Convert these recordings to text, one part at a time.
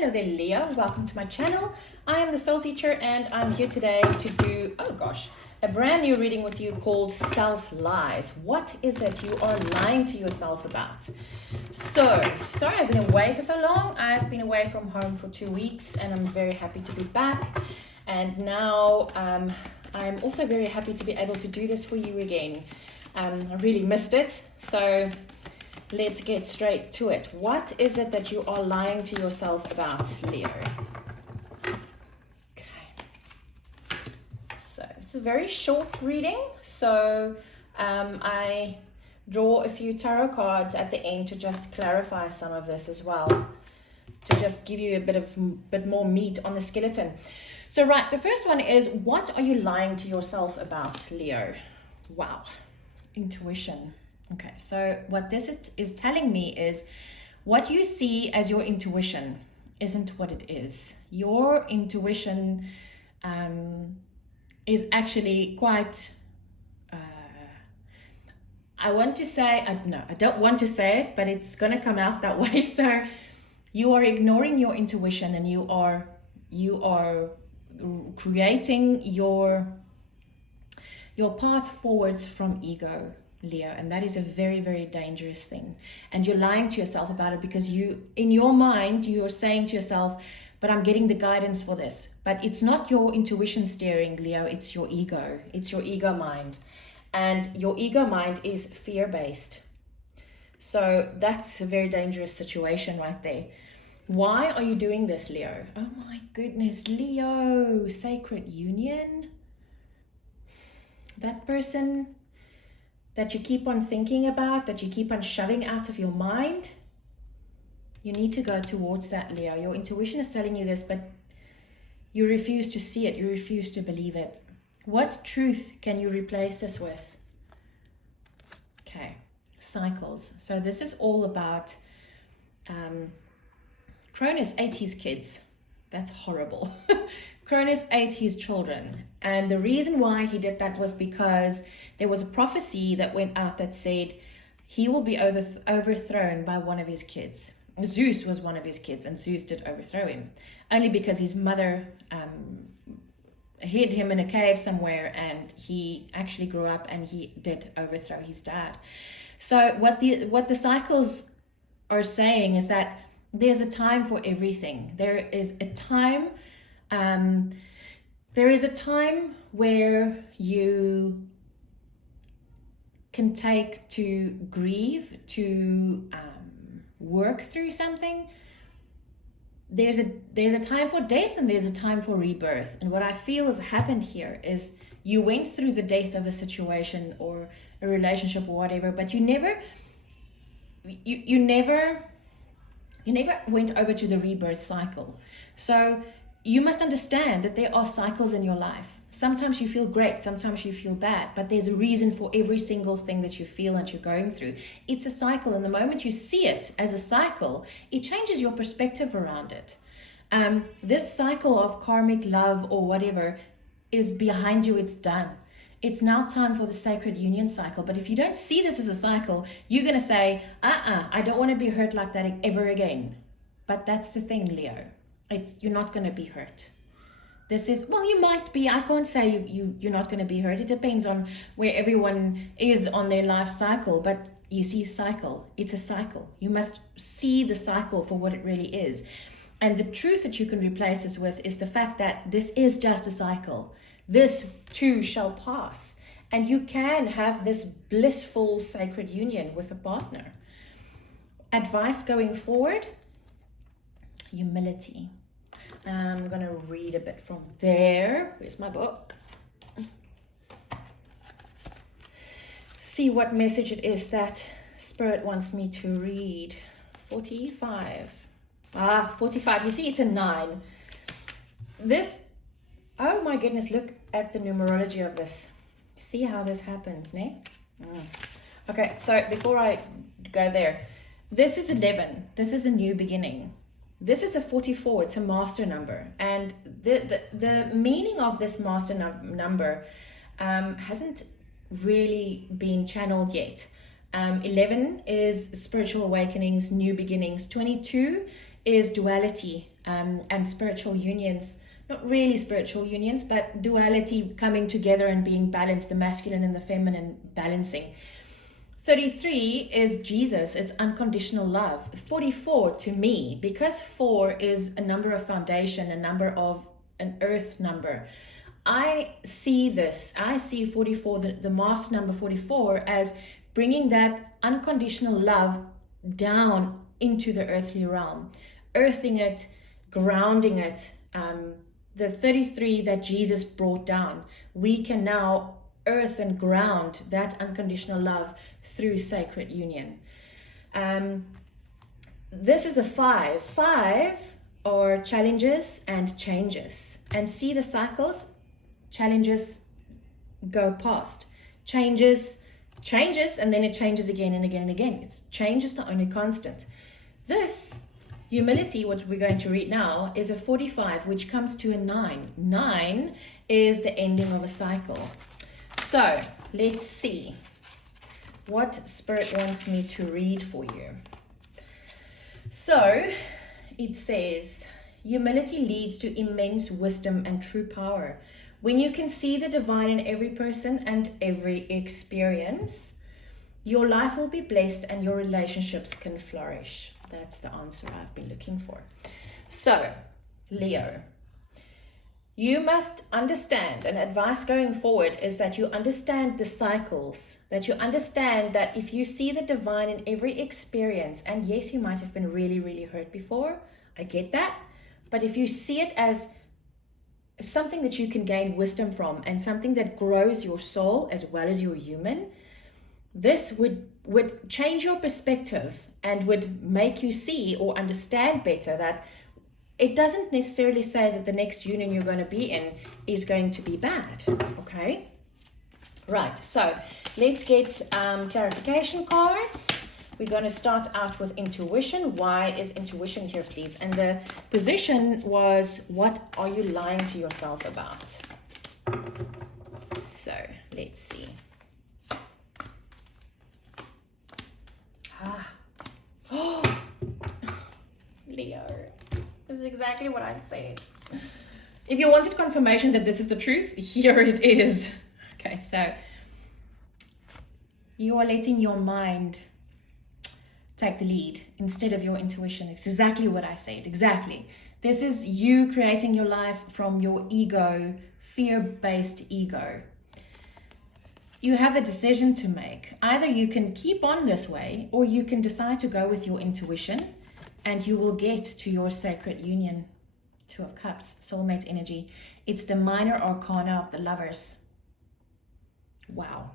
Hello there, Leo. Welcome to my channel. I am the soul teacher and I'm here today to do, a brand new reading with you called Self-Lies. What is it you are lying to yourself about? So, sorry I've been away for so long. I've been away from home for 2 weeks and I'm very happy to be back. And now I'm also very happy to be able to do this for you again. I really missed it. So let's get straight to it. What is it that you are lying to yourself about, Leo? Okay. So it's a very short reading. So I draw a few tarot cards at the end to just clarify some of this as well, to just give you a bit more meat on the skeleton. So right, the first one is, what are you lying to yourself about, Leo? Wow. Intuition. Okay, so what this is telling me is what you see as your intuition isn't what it is. Your intuition is actually quite, I want to say, no, I don't want to say it, but it's going to come out that way. So you are ignoring your intuition and you are creating your path forwards from ego, Leo, and that is a very, very dangerous thing. And you're lying to yourself about it because in your mind, you are saying to yourself, but I'm getting the guidance for this. But it's not your intuition steering, Leo, it's your ego. It's your ego mind. And your ego mind is fear-based. So that's a very dangerous situation right there. Why are you doing this, Leo? Oh my goodness, Leo, sacred union. That person that you keep on thinking about, that you keep on shoving out of your mind, you need to go towards that, Leo. Your intuition is telling you this, but you refuse to see it. You refuse to believe it. What truth can you replace this with? Okay, cycles. So this is all about Cronus ate his kids. That's horrible. Cronus ate his children. And the reason why he did that was because there was a prophecy that went out that said he will be overthrown by one of his kids. Zeus was one of his kids, and Zeus did overthrow him. Only because his mother hid him in a cave somewhere, and he actually grew up and he did overthrow his dad. So what the cycles are saying is that there's a time for everything. There is a time where you can take to grieve, to work through something. There's a time for death and there's a time for rebirth. And what I feel has happened here is you went through the death of a situation or a relationship or whatever, but you never went over to the rebirth cycle. So you must understand that there are cycles in your life. Sometimes you feel great, sometimes you feel bad, but there's a reason for every single thing that you feel and you're going through. It's a cycle, and the moment you see it as a cycle, it changes your perspective around it. This cycle of karmic love or whatever is behind you, it's done. It's now time for the sacred union cycle. But if you don't see this as a cycle, you're going to say, I don't want to be hurt like that ever again. But that's the thing, Leo. You're not going to be hurt. This is, well, you might be. I can't say you're not going to be hurt. It depends on where everyone is on their life cycle. But you see, cycle. It's a cycle. You must see the cycle for what it really is. And the truth that you can replace this with is the fact that this is just a cycle. This too shall pass. And you can have this blissful sacred union with a partner. Advice going forward, humility. I'm going to read a bit from there. Where's my book? See what message it is that Spirit wants me to read. 45. 45. You see, it's a 9. This, oh my goodness, look at the numerology of this. See how this happens, ne? Okay, so before I go there, this is 11. This is a new beginning. This is a 44. It's a master number. And the meaning of this master number hasn't really been channeled yet. 11 is spiritual awakenings, new beginnings. 22 is duality and spiritual unions. Not really spiritual unions, but duality coming together and being balanced, the masculine and the feminine balancing. 33 is Jesus, it's unconditional love. 44 to me, because 4 is a number of foundation, a number of an earth number. I see 44, the master number 44, as bringing that unconditional love down into the earthly realm, earthing it, grounding it. The 33 that Jesus brought down, we can now earth and ground that unconditional love through sacred union. This is a 5. 5 are challenges and changes. And see the cycles? Challenges go past. Changes, and then it changes again and again and again. Change is the only constant. This humility, what we're going to read now, is a 45, which comes to a 9. 9 is the ending of a cycle. So let's see what Spirit wants me to read for you. So it says, humility leads to immense wisdom and true power. When you can see the divine in every person and every experience, your life will be blessed and your relationships can flourish. That's the answer I've been looking for. So, Leo, you must understand, and advice going forward is that you understand the cycles, that you understand that if you see the divine in every experience, and yes, you might have been really, really hurt before, I get that, but if you see it as something that you can gain wisdom from and something that grows your soul as well as your human, this would change your perspective and would make you see or understand better that it doesn't necessarily say that the next union you're going to be in is going to be bad. Okay? Right, so let's get clarification cards. We're going to start out with intuition. Why is intuition here, please? And the position was, what are you lying to yourself about? So let's see. Oh, Leo, this is exactly what I said. If you wanted confirmation that this is the truth, here it is. Okay, so you are letting your mind take the lead instead of your intuition. It's exactly what I said, exactly. This is you creating your life from your ego, fear-based ego. You have a decision to make. Either you can keep on this way, or you can decide to go with your intuition, and you will get to your sacred union. 2 of Cups, soulmate energy. It's the minor arcana of the Lovers. Wow.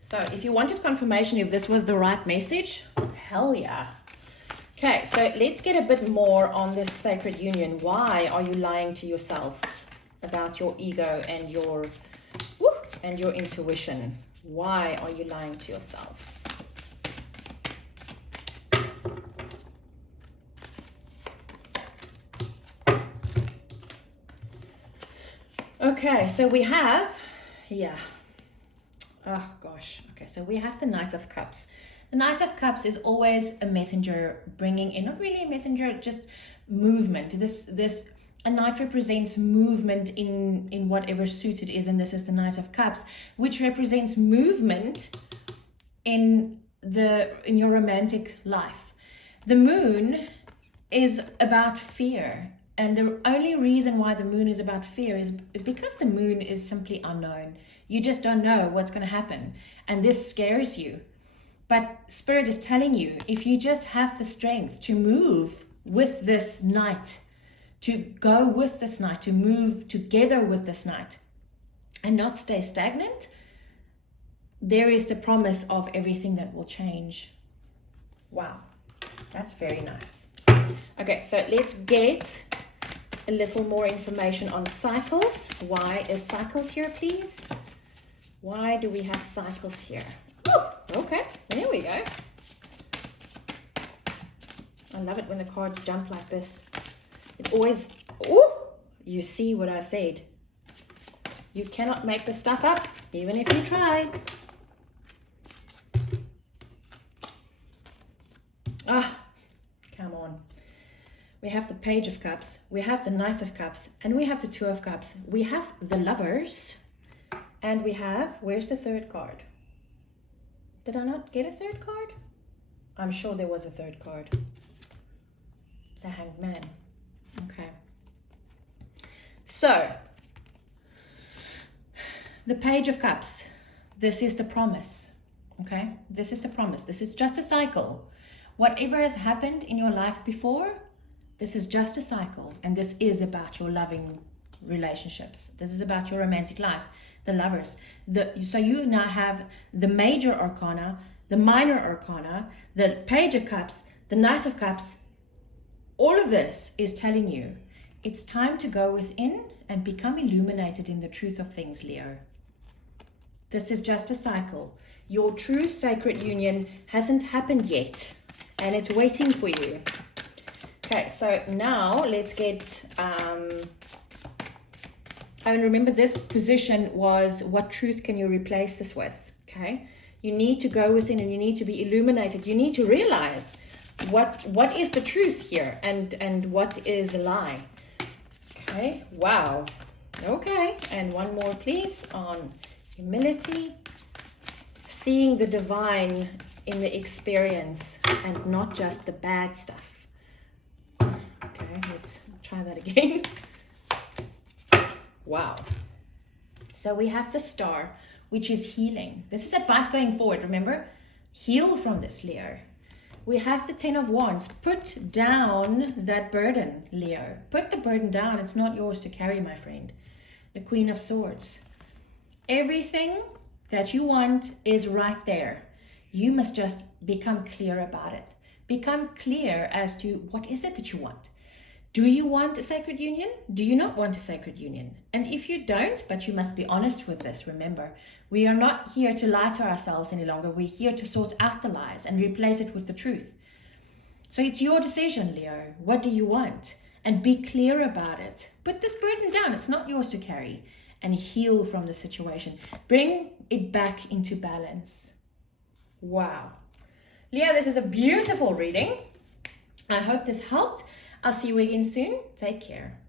So if you wanted confirmation if this was the right message, hell yeah. Okay, so let's get a bit more on this sacred union. Why are you lying to yourself about your ego and your intuition? Why are you lying to yourself? Okay, so we have, oh gosh, okay, so we have the Knight of Cups. The Knight of Cups is always a messenger bringing in, not really a messenger, just movement. A knight represents movement in whatever suit it is, and this is the Knight of Cups, which represents movement in your romantic life. The moon is about fear, and the only reason why the moon is about fear is because the moon is simply unknown. You just don't know what's going to happen, and this scares you. But Spirit is telling you, if you just have the strength to move with this knight, to go with this knight, to move together with this knight, and not stay stagnant, there is the promise of everything that will change. Wow, that's very nice. Okay, so let's get a little more information on cycles. Why is cycles here, please? Why do we have cycles here? Oh, okay, there we go. I love it when the cards jump like this. It always, you see what I said. You cannot make this stuff up, even if you try. Come on. we have the Page of Cups, we have the Knight of Cups, and we have the Two of Cups. We have the Lovers, and we have, where's the third card? Did I not get a third card? I'm sure there was a third card. The Hanged Man. Okay. So, the Page of Cups. This is the promise. Okay? This is the promise. This is just a cycle. Whatever has happened in your life before, this is just a cycle. And this is about your loving relationships. This is about your romantic life. The Lovers. So you now have the Major Arcana, the Minor Arcana, the Page of Cups, the Knight of Cups. All of this is telling you it's time to go within and become illuminated in the truth of things, Leo. This is just a cycle. Your true sacred union hasn't happened yet, and it's waiting for you. Okay, so now let's get, and remember this position was, what truth can you replace this with? Okay, you need to go within and you need to be illuminated. You need to realize what is the truth here and what is a lie. Okay, wow. Okay, and one more please on humility. Seeing the divine in the experience and not just the bad stuff. Okay, let's try that again. Wow. So we have the Star, which is healing. This is advice going forward, remember? Heal from this, Leo. We have the Ten of Wands. Put down that burden, Leo. Put the burden down. It's not yours to carry, my friend. The Queen of Swords. Everything that you want is right there. You must just become clear about it. Become clear as to what is it that you want. Do you want a sacred union? Do you not want a sacred union? And if you don't, but you must be honest with this, remember, we are not here to lie to ourselves any longer. We're here to sort out the lies and replace it with the truth. So it's your decision, Leo. What do you want? And be clear about it. Put this burden down. It's not yours to carry. And heal from the situation. Bring it back into balance. Wow. Leo, this is a beautiful reading. I hope this helped. I'll see you again soon. Take care.